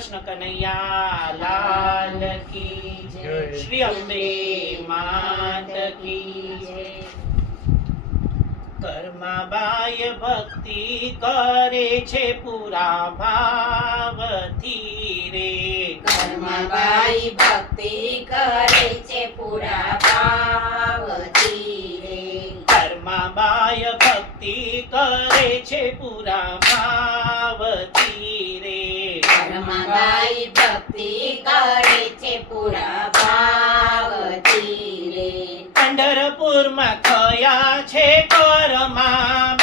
કૃષ્ણ કનૈયા લાલ કી જય, શ્રી અંબે માત કી જય। કર્માબાઈ ભક્તિ કરે છે પૂરા ભાવથી રે, કર્માબાઈ ભક્તિ કરે છે પૂરા ભાવથી રે, કર્માબાઈ ભક્તિ કરે છે પૂરા ભાવથી રે, કર્માબાઈ ભક્તિ કરે છે પૂરા ભાવથી રે, પંઢરપુરમાં થયા છે કર્માબાઈ,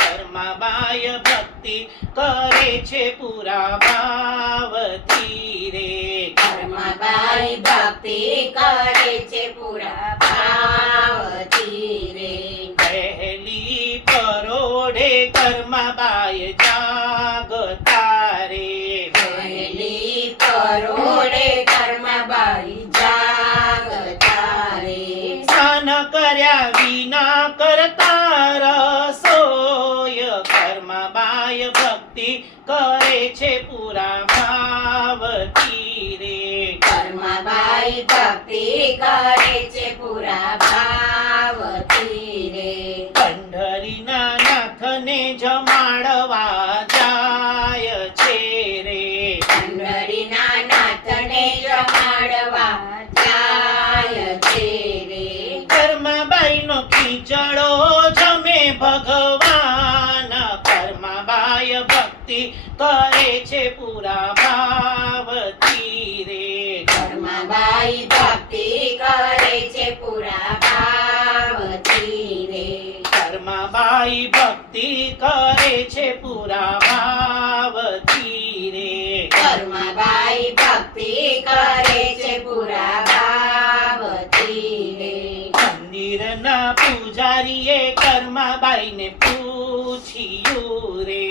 કર્માબાઈ ભક્તિ કરે છે પૂરા ભાવથી રે, કર્માબાઈ ભક્તિ કરે છે પૂરા ભાવથી રે, પહેલી પરોઢે કર્માબાઈ જાગતા રે, પહેલી પરોઢે કર્માબાઈ જાગતા રે, સ્નાન કર્યા વિના કરતા રસોય, કર્માબાઈ ભક્તિ કરે છે પૂરા ભાવથી રે, કર્માબાઈ ભક્તિ કરે છે પૂરા ભાવથી રે, પંઢરીના નાથને જમાડવા જાય છે રે, પંઢરીના નાથને જમાડવા જાય છે રે, કર્માબાઈનો ખીચડો જમે ભગવાન, કર્માબાઈ ભક્તિ કરે છે પૂરા ભાવથી રે, કર્માબાઈ ભક્તિ કરે છે પૂરા ભાવથી રે, કર્માબાઈ ભક્તિ કરે છે પૂરા ભાવથી રે, કર્માબાઈ ભક્તિ કરે છે પૂરા ભાવથી રે, મંદિરના પૂજારીએ કર્માબાઈને પૂછ્યું રે,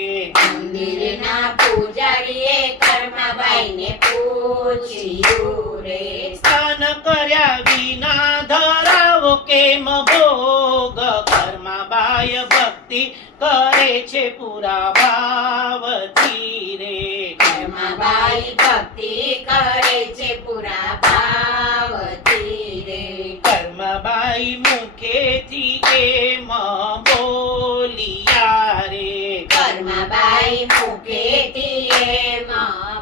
મંદિરના પૂજારીએ કર્માબાઈને પૂછ્યું રે, સ્નાન કર્યા વિના ધરાવો કેમ ભોગ, કર્માબાઈ ભક્તિ કરે છે પૂરા ભાવથી રે, કર્માબાઈ ભક્તિ કરે છે પૂરા ભાવથી રે, કર્માબાઈ મુખેથી એમ બોલિયા રે, કર્માબાઈ મુખેથી એમ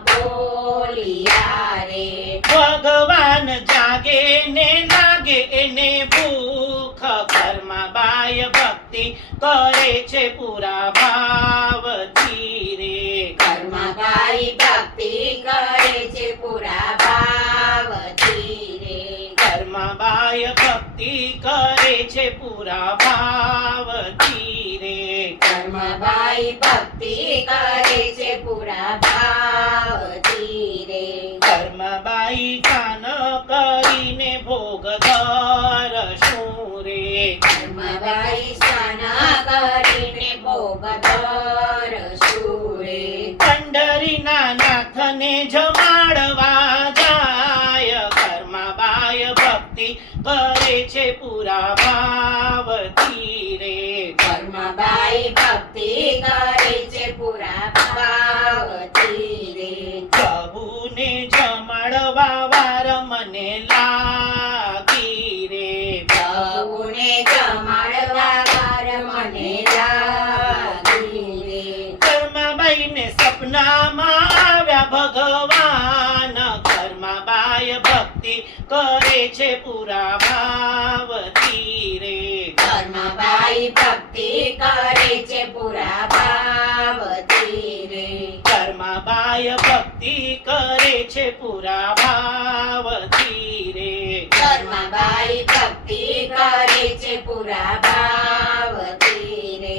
બોલિયા રે, ભગવાન જાગે ને લાગે એને ભૂખ, કર્માબાઈ ભક્તિ કરે છે પૂરા ભાવથી રે, કર્માબાઈ ભક્તિ કરે છે પૂરા ભાવથી રે, કર્માબાઈ ભક્તિ કરે છે પૂરા ભાવથી રે, કર્માબાઈ ભક્તિ કરે છે પૂરા ભાવથી રે, કર્માબાઈ કાન કરીને ભોગ ધરશું રે, કર્માબાઈ સ્નાન કરીને ભોગ ધરશું રે, પંઢરીના નાથને જમાડવા જાય, કર્માબાઈ ભક્તિ કરે છે પૂરા ભાવથી રે, કર્માબાઈ ભક્તિ કરે છે પૂરા ભાવથી રે, પ્રભુને જમાડવા વાર મને લાગી રે, પ્રભુને જમાડવા વાર મને લાગી રે, કર્માબાઈને સપનામાં આવ્યા ભગવાન, કર્માબાઈ ભક્તિ કરે છે પૂરા ભાવથી રે, કર્માબાઈ ભક્તિ કરે છે પૂરા ભાવથી રે, કર્માબાઈ ભક્તિ કરે છે પૂરા ભાવથી રે, કર્માબાઈ ભક્તિ કરે છે પૂરા ભાવથી રે,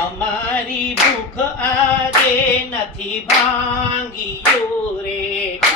અમારી ભૂખ આજે નથી ભાંગ્યું રે,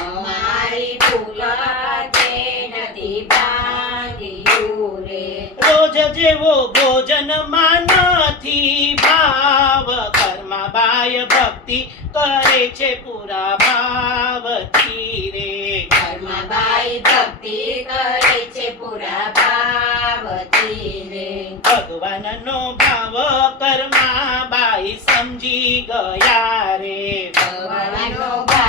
અમારી ભૂલ આજે નથી ભાંગ્યું રે, રોજ જેવો ભોજનમાં નથી ભાવ, કર્માબાઈ ભક્તિ કરે છે પૂરા ભાવથી રે, કર્માબાઈ ભક્તિ કરે છે પૂરા ભાવથી રે, ભગવાનનો ભાવ કર્માબાઈ સમજી ગયા રે, ભગવાનનો ભાવ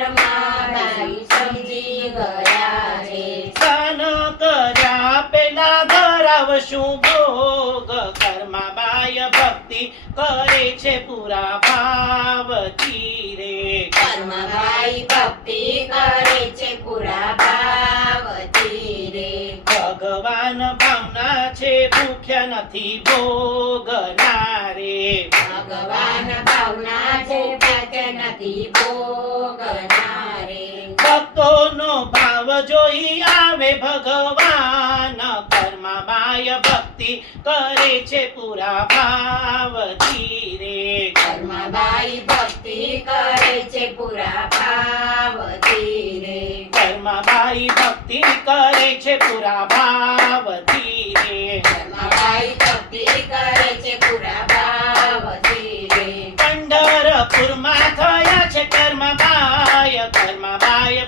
પરમાબાઈ સમજી ગયા છે. સ્નાન કર્યા પેલા ધરાવશું ભોગ કર્માબાઈ ભક્તિ કરે છે પૂરા ભાવથી રે. પરમાબાઈ ભક્તિ કરે છે પૂરા ભાવથી રે. ભગવાન ભાવના છે ભૂખ્યા નથી ભોગના રે. ભગવાન ભાવના છે ભક્ત નથી ભોગના રે. ભક્તોનો ભાવ જોઈ આવે ભગવાન કર્માબાઈ ભક્તિ કરે છે પૂરા ભાવથી રે. પરમાબાઈ ભક્તિ કરે છે પૂરા ભાવથી રે. કર્માબાઈ ભક્તિ કરે છે પૂરા ભાવથી રે. પરમાબાઈ ભક્તિ કરે છે પૂરા ભાવથી રે. પંઢરપુરમાં થયા છે કર્માબાઈ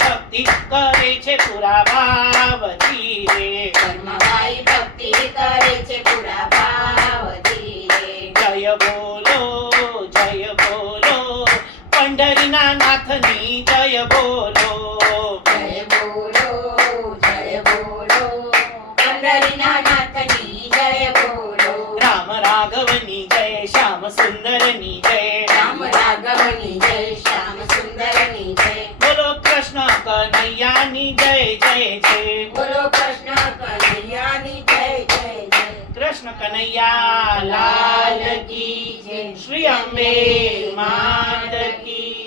ભક્તિ કરે છે પૂરા ભાવથી રે. પરમાબાઈ ભક્તિ કરે છે પૂરા ભાવથી રે. જય બોલો પંઢરીના નાથની જય બોલો. જય બોલો જય બોલો પંઢરીના નાથની જય બોલો. રામ રાઘવની જય શ્યામ સુંદરની જય. રામ રાઘવની જય શ્યામ સુંદરની જય. બોલો કૃષ્ણ કનૈયાની જય જય જય. બોલો કૃષ્ણ કનૈયાની જય જય જય. કૃષ્ણ કનૈયા લાલ કી જય. શ્રી અંબે માત કી